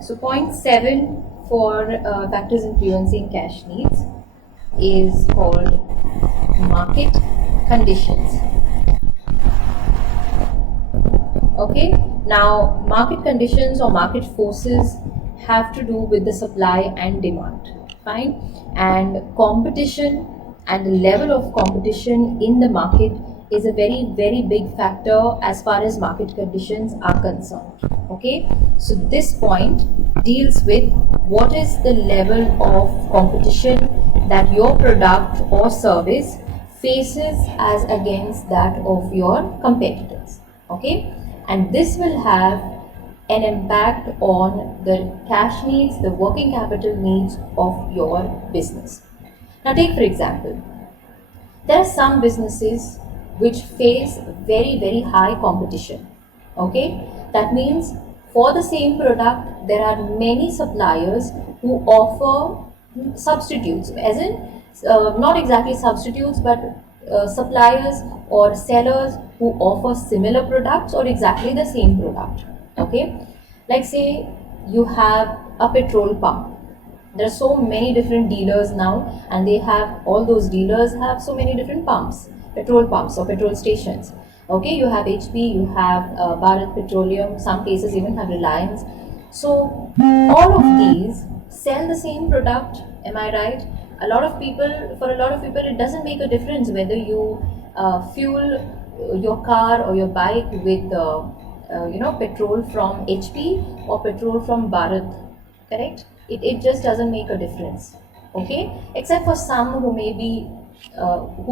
So point 7 for factors influencing cash needs is called market conditions. Okay, now market conditions or market forces have to do with the supply and demand. Fine, and competition and the level of competition in the market is a very big factor as far as market conditions are concerned. Okay, so this point deals with what is the level of competition that your product or service faces as against that of your competitors. Okay, and this will have an impact on the cash needs, the working capital needs of your business. Now, take for example, there are some businesses which face very high competition. Okay, that means for the same product, there are many suppliers who offer substitutes, as in not exactly substitutes, but suppliers or sellers who offer similar products or exactly the same product. Okay, like say you have a petrol pump. There are so many different dealers now, and they have, all those dealers have so many different pumps, petrol pumps or petrol stations. Okay, you have HP, you have Bharat Petroleum, some cases even have Reliance. So all of these sell the same product. Am I right? For a lot of people, it doesn't make a difference whether you fuel your car or your bike with petrol from HP or petrol from Bharat. Correct? It just doesn't make a difference. Okay, except for some who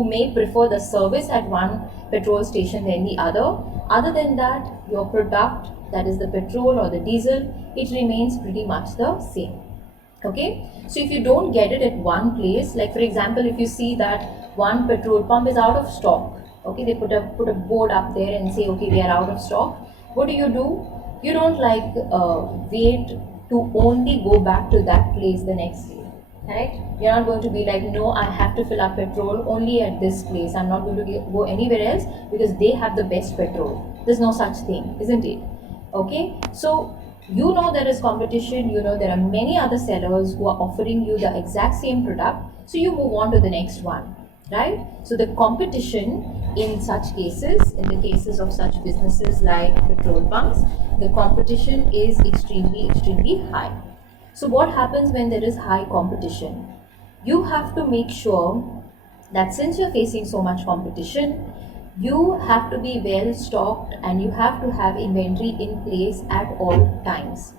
may prefer the service at one petrol station than the other. Other than that, your product, that is the petrol or the diesel, it remains pretty much the same. Okay, so if you don't get it at one place, like for example, if you see that one petrol pump is out of stock, okay, they put a board up there and say, okay, we are out of stock. What do? You don't wait to only go back to that place the next day. Correct? You're not going to be like, no, I have to fill up petrol only at this place. I'm not going to go anywhere else because they have the best petrol. There's no such thing, isn't it? Okay, so you know there is competition, you know there are many other sellers who are offering you the exact same product, so you move on to the next one, right? So the competition in such cases, in the cases of such businesses like petrol pumps, the competition is extremely high. So what happens when there is high competition? You have to make sure that since you're facing so much competition, you have to be well stocked and you have to have inventory in place at all times.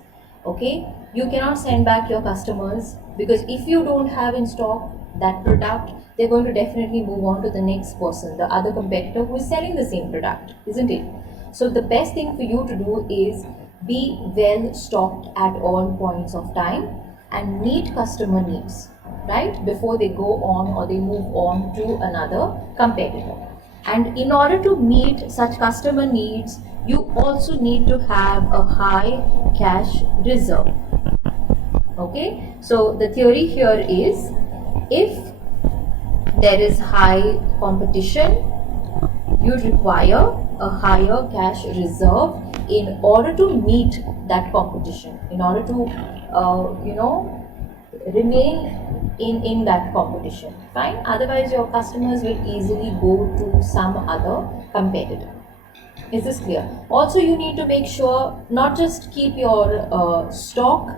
Okay, you cannot send back your customers, because if you don't have in stock that product, they're going to definitely move on to the next person, the other competitor who is selling the same product, isn't it? So the best thing for you to do is be well stocked at all points of time and meet customer needs, right, before they go on or they move on to another competitor. And in order to meet such customer needs, you also need to have a high cash reserve. Okay, so the theory here is, if there is high competition, you require a higher cash reserve in order to meet that competition, in order to remain in that competition. Fine, otherwise your customers will easily go to some other competitor. Is this clear? Also, you need to make sure not just keep your stock.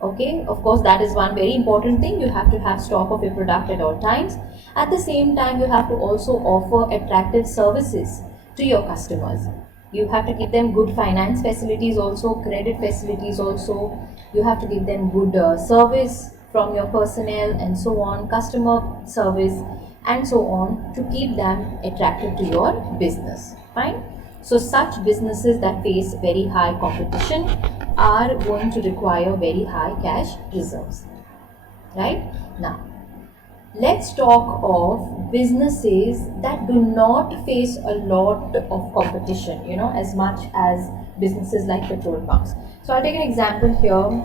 Okay, of course, that is one very important thing. You have to have stock of your product at all times. At the same time, you have to also offer attractive services to your customers. You have to give them good finance facilities also, credit facilities also. You have to give them good service from your personnel and so on, customer service and so on, to keep them attracted to your business. Fine. So such businesses that face very high competition are going to require very high cash reserves. Right? Now, let's talk of businesses that do not face a lot of competition, as much as businesses like petrol pumps. So I'll take an example here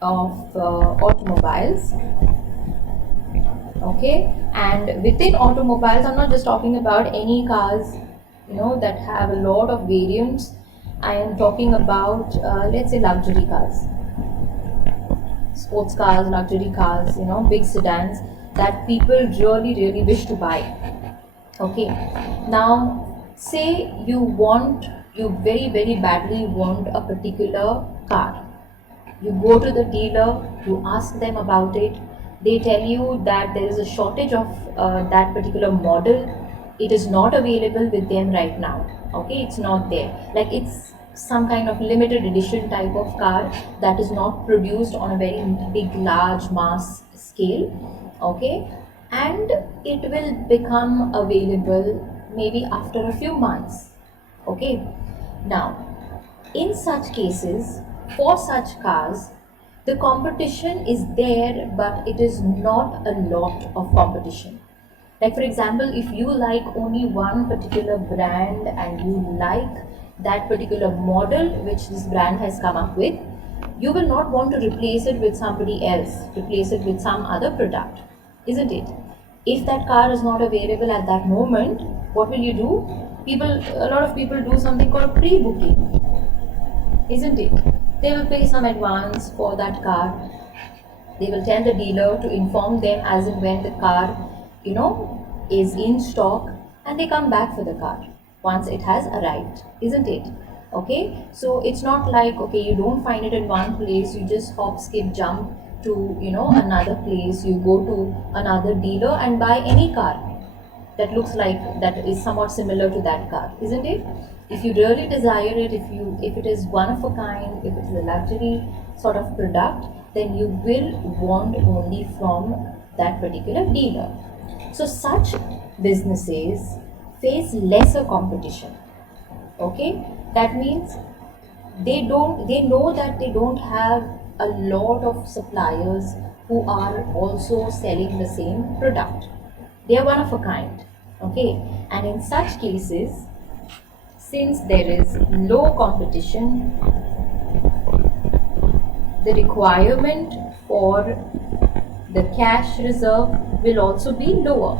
of automobiles. Okay, and within automobiles, I'm not just talking about any cars that have a lot of variants. I am talking about, let's say, luxury cars, sports cars, luxury cars, big sedans that people really, really wish to buy. Okay, now say you very, very badly want a particular car. You go to the dealer, you ask them about it, they tell you that there is a shortage of that particular model. It is not available with them right now. Okay, it's not there. Like it's some kind of limited edition type of car that is not produced on a very big, large mass scale. Okay, and it will become available maybe after a few months. Okay, now in such cases, for such cars, the competition is there, but it is not a lot of competition. Like, for example, if you like only one particular brand and you like that particular model which this brand has come up with, you will not want to replace it with somebody else, replace it with some other product, isn't it? If that car is not available at that moment, what will you do? A lot of people do something called pre-booking, isn't it? They will pay some advance for that car. They will tell the dealer to inform them as and when the car, is in stock, and they come back for the car once it has arrived, isn't it? Okay, so it's not like, okay, you don't find it in one place, you just hop, skip, jump to, another place, you go to another dealer and buy any car that looks like that is somewhat similar to that car, isn't it? If you really desire it, if it is one of a kind, if it is a luxury sort of product, then you will want only from that particular dealer. So such businesses face lesser competition. Okay, that means they know that they don't have a lot of suppliers who are also selling the same product. They are one of a kind. Okay, and in such cases, since there is low competition, the requirement for the cash reserve will also be lower.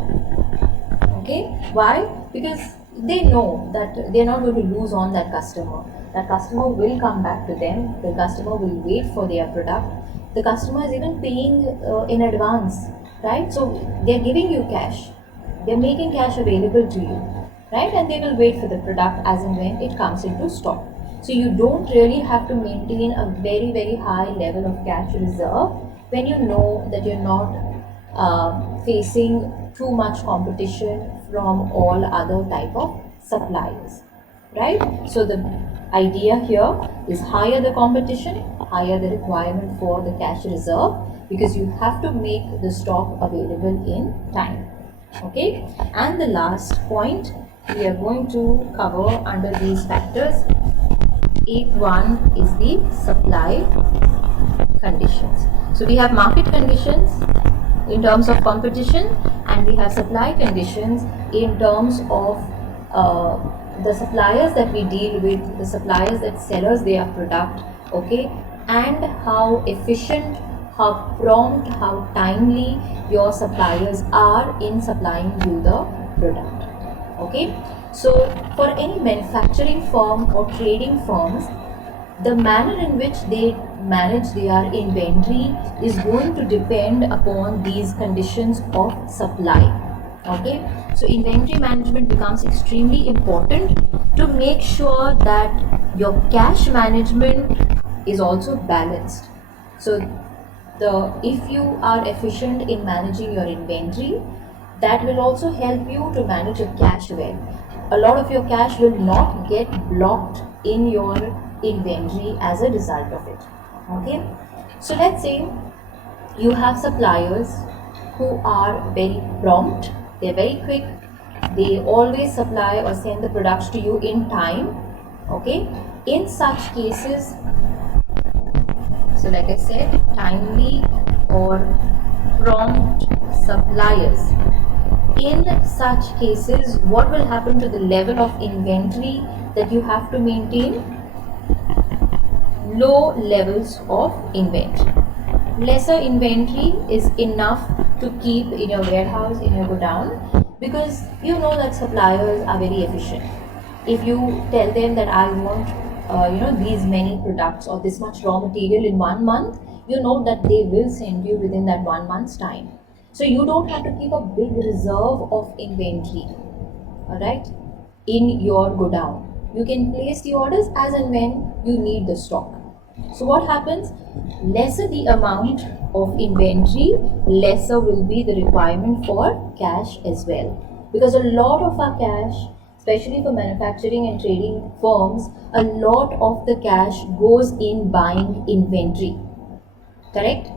Okay, why? Because they know that they're not going to lose on that customer. That customer will come back to them, the customer will wait for their product, the customer is even paying in advance, right? So they're giving you cash, they're making cash available to you, right? And they will wait for the product as and when it comes into stock. So you don't really have to maintain a very, very high level of cash reserve when you know that you're not facing too much competition from all other type of suppliers, right? So the idea here is higher the competition, higher the requirement for the cash reserve, because you have to make the stock available in time. Okay, and the last point we are going to cover under these factors, eighth one is the supply conditions. So we have market conditions in terms of competition, and we have supply conditions in terms of the suppliers that we deal with, the suppliers that sell us their product, okay, and how efficient, how prompt, how timely your suppliers are in supplying you the product. Okay, so for any manufacturing firm or trading firms, the manner in which they manage their inventory is going to depend upon these conditions of supply. Okay, so inventory management becomes extremely important to make sure that your cash management is also balanced. So if you are efficient in managing your inventory, that will also help you to manage your cash well. A lot of your cash will not get blocked in your inventory as a result of it. Okay, so let's say you have suppliers who are very prompt, they're very quick, they always supply or send the products to you in time. Okay, in such cases, so like I said, timely or prompt suppliers, in such cases, what will happen to the level of inventory that you have to maintain? Low levels of inventory. Lesser inventory is enough to keep in your warehouse, in your godown, because you know that suppliers are very efficient. If you tell them that I want these many products or this much raw material in 1 month, you know that they will send you within that 1 month's time. So you don't have to keep a big reserve of inventory, all right, in your godown. You can place the orders as and when you need the stock. So what happens? Lesser the amount of inventory, lesser will be the requirement for cash as well. Because a lot of our cash, especially for manufacturing and trading firms, a lot of the cash goes in buying inventory. Correct?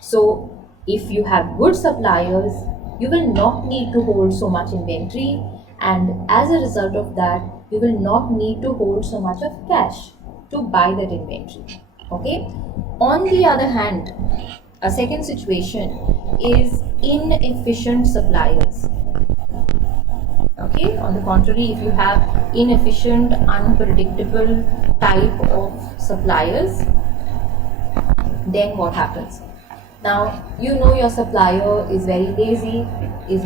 So if you have good suppliers, you will not need to hold so much inventory, and as a result of that, you will not need to hold so much of cash to buy that inventory. Okay? On the other hand, a second situation is inefficient suppliers. Okay, on the contrary, if you have inefficient, unpredictable type of suppliers, then what happens? Now, you know your supplier is very lazy, is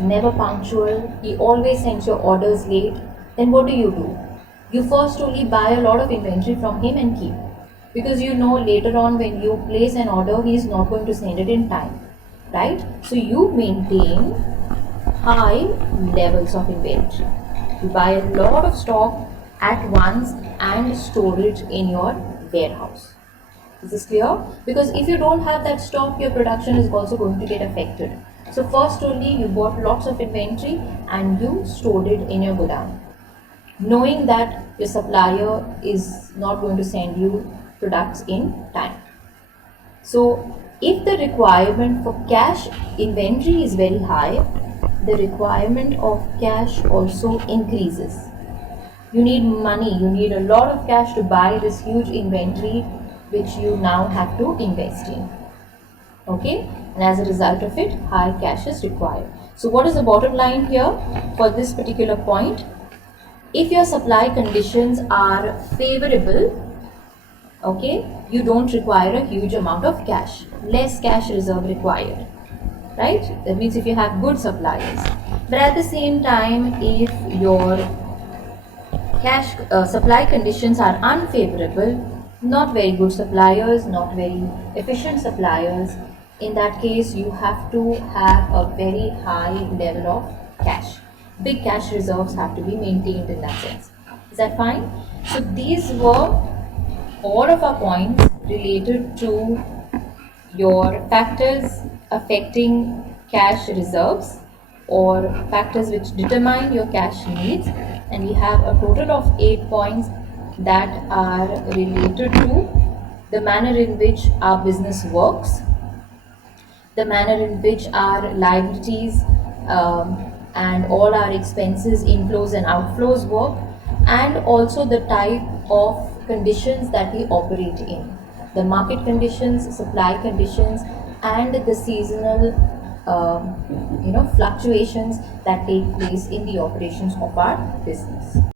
never punctual, he always sends your orders late. Then what do? You first only buy a lot of inventory from him and keep, because you know later on when you place an order, he is not going to send it in time, right? So you maintain high levels of inventory. You buy a lot of stock at once and store it in your warehouse. Is this clear? Because if you don't have that stock, your production is also going to get affected. So first only you bought lots of inventory and you stored it in your godown, knowing that your supplier is not going to send you products in time. So if the requirement for cash inventory is very high, the requirement of cash also increases. You need money, you need a lot of cash to buy this huge inventory which you now have to invest in. Okay, and as a result of it, high cash is required. So what is the bottom line here for this particular point? If your supply conditions are favorable, okay, you don't require a huge amount of cash, less cash reserve required, right? That means if you have good suppliers. But at the same time, if your cash supply conditions are unfavorable, not very good suppliers, not very efficient suppliers, in that case you have to have a very high level of cash. Big cash reserves have to be maintained in that sense. Is that fine? So these were all of our points related to your factors affecting cash reserves or factors which determine your cash needs, and we have a total of 8 points that are related to the manner in which our business works, the manner in which our liabilities and all our expenses, inflows and outflows work, and also the type of conditions that we operate in, the market conditions, supply conditions, and the seasonal fluctuations that take place in the operations of our business.